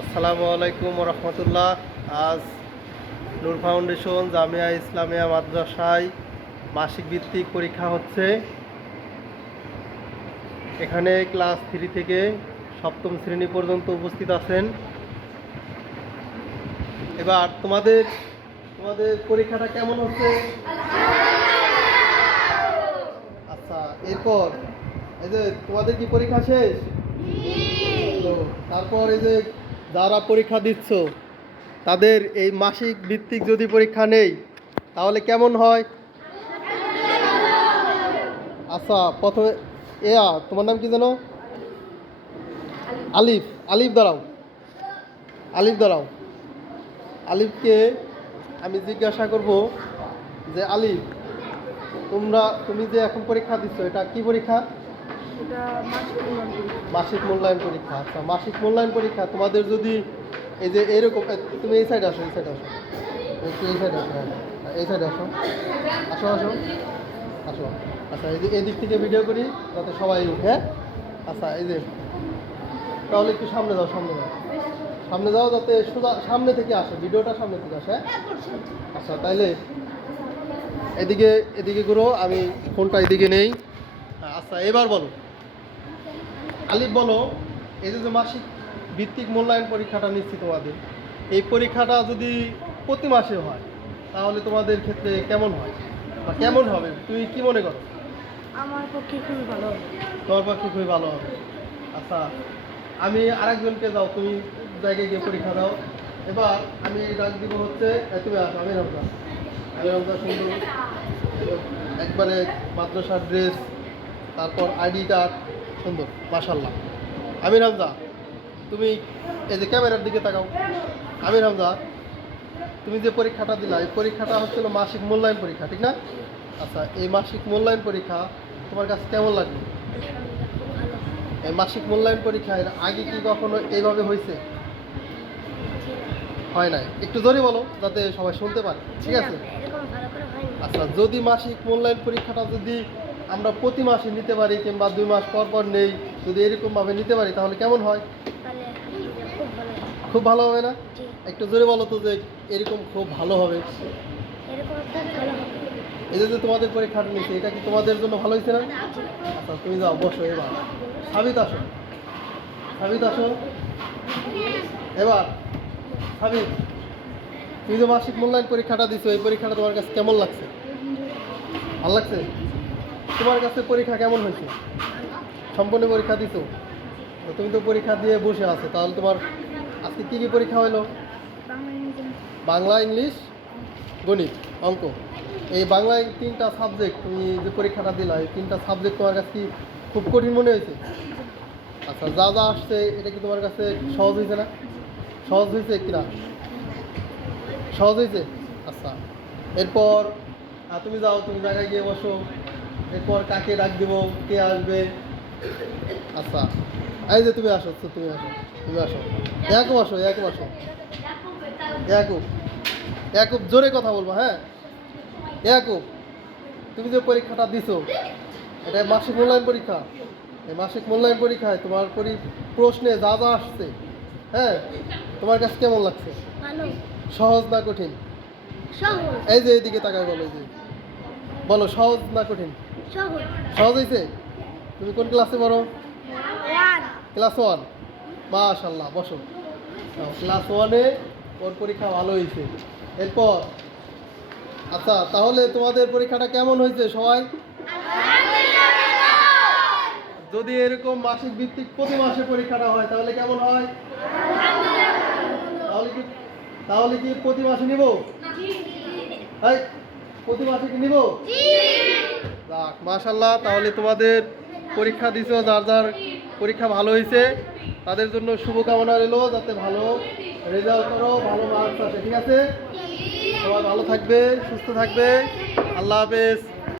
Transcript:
আসসালামু আলাইকুম রহমতুল্লাহ। আজ নূর ফাউন্ডেশন জামিয়া ইসলামিয়া মাদ্রাসায় মাসিক ভিত্তিক পরীক্ষা হচ্ছে। এখানে ক্লাস 3 থেকে সপ্তম শ্রেণী পর্যন্ত উপস্থিত আছেন। এবার তোমাদের তোমাদের পরীক্ষাটা কেমন হচ্ছে? আচ্ছা, এরপর এই যে তোমাদের কি পরীক্ষা শেষ? তো তারপর এই যে যারা পরীক্ষা দিচ্ছ তাদের এই মাসিক ভিত্তিক যদি পরীক্ষা নেই তাহলে কেমন হয়? আচ্ছা, প্রথমে তোমার নাম কি জানো? আলিফ। আলিফ দাঁড়াও, আলিফ দাঁড়াও। আলিফকে আমি জিজ্ঞাসা করব যে আলিফ, তুমি যে এখন পরীক্ষা দিচ্ছ এটা কি পরীক্ষা? মাসিক মূল্যায়ন পরীক্ষা। আচ্ছা, মাসিক মূল্যায়ন পরীক্ষা তোমাদের যদি এই যে এরকম, তুমি এই সাইডে আসো, এই সাইডে আসো, একটু এই সাইডে আসো, এই সাইডে আসো, আসো আসো আসো। আচ্ছা, এই যে এই দিক থেকে ভিডিও করি যাতে সবাই, হ্যাঁ? আচ্ছা, এই যে তাহলে একটু সামনে যাও, সামনে যাও, সামনে যাও যাতে সোজা সামনে থেকে আসে, ভিডিওটা সামনে থেকে আসে। আচ্ছা, তাইলে এদিকে এদিকে করো, আমি ফোনটা এদিকে নেই। আচ্ছা, এবার বলো আলিফ, বলো এই যে মাসিক ভিত্তিক মূল্যায়ন পরীক্ষাটা নিচ্ছি তোমাদের, এই পরীক্ষাটা যদি প্রতি মাসে হয় তাহলে তোমাদের ক্ষেত্রে কেমন হয় বা কেমন হবে তুমি কি মনে করো? আমার পক্ষে খুবই ভালো হবে। তোমার পক্ষে খুবই ভালো হবে। আচ্ছা, আমি আরেকজনকে দাও, তুমি জায়গায় গিয়ে পরীক্ষা দাও। এবার আমি ডাক দিব হচ্ছে, তুমি আসো, আমি রমজা, আমি রমজা। সুন্দর একবারে মাদ্রাসার ড্রেস, তারপর আইডি কার্ড, সুন্দর মাশাল্লাহ। আমির হামজা, তুমি এই যে ক্যামেরার দিকে তাকাও। আমির হামজা, তুমি যে পরীক্ষাটা দিলা এই পরীক্ষাটা হচ্ছিল মাসিক মূল্যায়ন পরীক্ষা, ঠিক না? আচ্ছা, এই মাসিক মূল্যায়ন পরীক্ষা তোমার কাছে কেমন লাগবে? এই মাসিক মূল্যায়ন পরীক্ষা এর আগে কি কখনো এইভাবে হয়েছে? হয় নাই। একটু জোরে বলো যাতে সবাই শুনতে পারে, ঠিক আছে? আচ্ছা, যদি মাসিক মূল্যায়ন পরীক্ষাটা যদি আমরা প্রতি মাসে নিতে পারি কিংবা 2 মাস পর পর নেই, যদি এরকমভাবে নিতে পারি তাহলে কেমন হয়? খুব ভালো হবে না? একটু জোরে বলো তো যে এরকম খুব ভালো হবে। এই যে তোমাদের পরীক্ষাটা নিচ্ছে এটা কি তোমাদের জন্য ভালো হয়েছে না? আচ্ছা, তুমি যাও, বসো। এবার সাবিত আসো, সাবিত আসো। এবার সাবিত, তুমি যে মাসিক মূল্যায়ন পরীক্ষাটা দিছো এই পরীক্ষাটা তোমার কাছে কেমন লাগছে? ভালো লাগছে? তোমার কাছে পরীক্ষা কেমন হয়েছে? সম্পূর্ণ পরীক্ষা দিছো? তুমি তো পরীক্ষা দিয়ে বসে আছো, তাহলে তোমার আজকে কী কী পরীক্ষা হলো? বাংলা, ইংলিশ, গণিত, অঙ্ক। এই বাংলায় 3টা সাবজেক্ট তুমি যে পরীক্ষাটা দিলা এই 3টা সাবজেক্ট তোমার কাছে কি খুব কঠিন মনে হয়েছে? আচ্ছা, যা যা আসছে এটা কি তোমার কাছে সহজ হয়েছে না? সহজ হয়েছে কিনা? সহজ হয়েছে। আচ্ছা, এরপর তুমি যাও, তুমি জায়গায় গিয়ে বসো। এরপর কাকে ডাক দিব, কে আসবে? আচ্ছা, এই যে তুমি আসো, তুমি আসো, তুমি আসো। ইয়াকুব আসো, ইয়াকুব আসো, ইয়াকুব, ইয়াকুব জোরে কথা বলবো, হ্যাঁ? ইয়াকুব, তুমি যে পরীক্ষাটা দিছো এটা মাসিক মূল্যায়ন পরীক্ষা। এই মাসিক মূল্যায়ন পরীক্ষায় তোমার প্রশ্নে যা যা আসছে, হ্যাঁ, তোমার কাছে কেমন লাগছে? সহজ না কঠিন? এই যে এইদিকে তাকায় বলো, এই যে বলো সহজ না কঠিন? সহজ হয়েছে। তুমি কোন ক্লাসে পড়ো? ক্লাস 1। মাশাআল্লাহ, বসো। ক্লাস 1-এ ওর পরীক্ষা ভালো হয়েছে। এরপর আচ্ছা, তাহলে তোমাদের পরীক্ষাটা কেমন হয়েছে সবাই? যদি এরকম মাসিক ভিত্তিক প্রতি মাসে পরীক্ষাটা হয় তাহলে কেমন হয়? তাহলে কি প্রতি মাসে নিব? প্রতি মাসে কি নিব? যাক, মাশাআল্লাহ। তাহলে তোমাদের পরীক্ষা দিছো, যার যার পরীক্ষা ভালো হয়েছে তাদের জন্য শুভকামনা রইল, যাতে ভালো রেজাল্ট করো, ভালো মার্কস আসে, ঠিক আছে? সবাই ভালো থাকবে, সুস্থ থাকবে। আল্লাহ হাফেজ।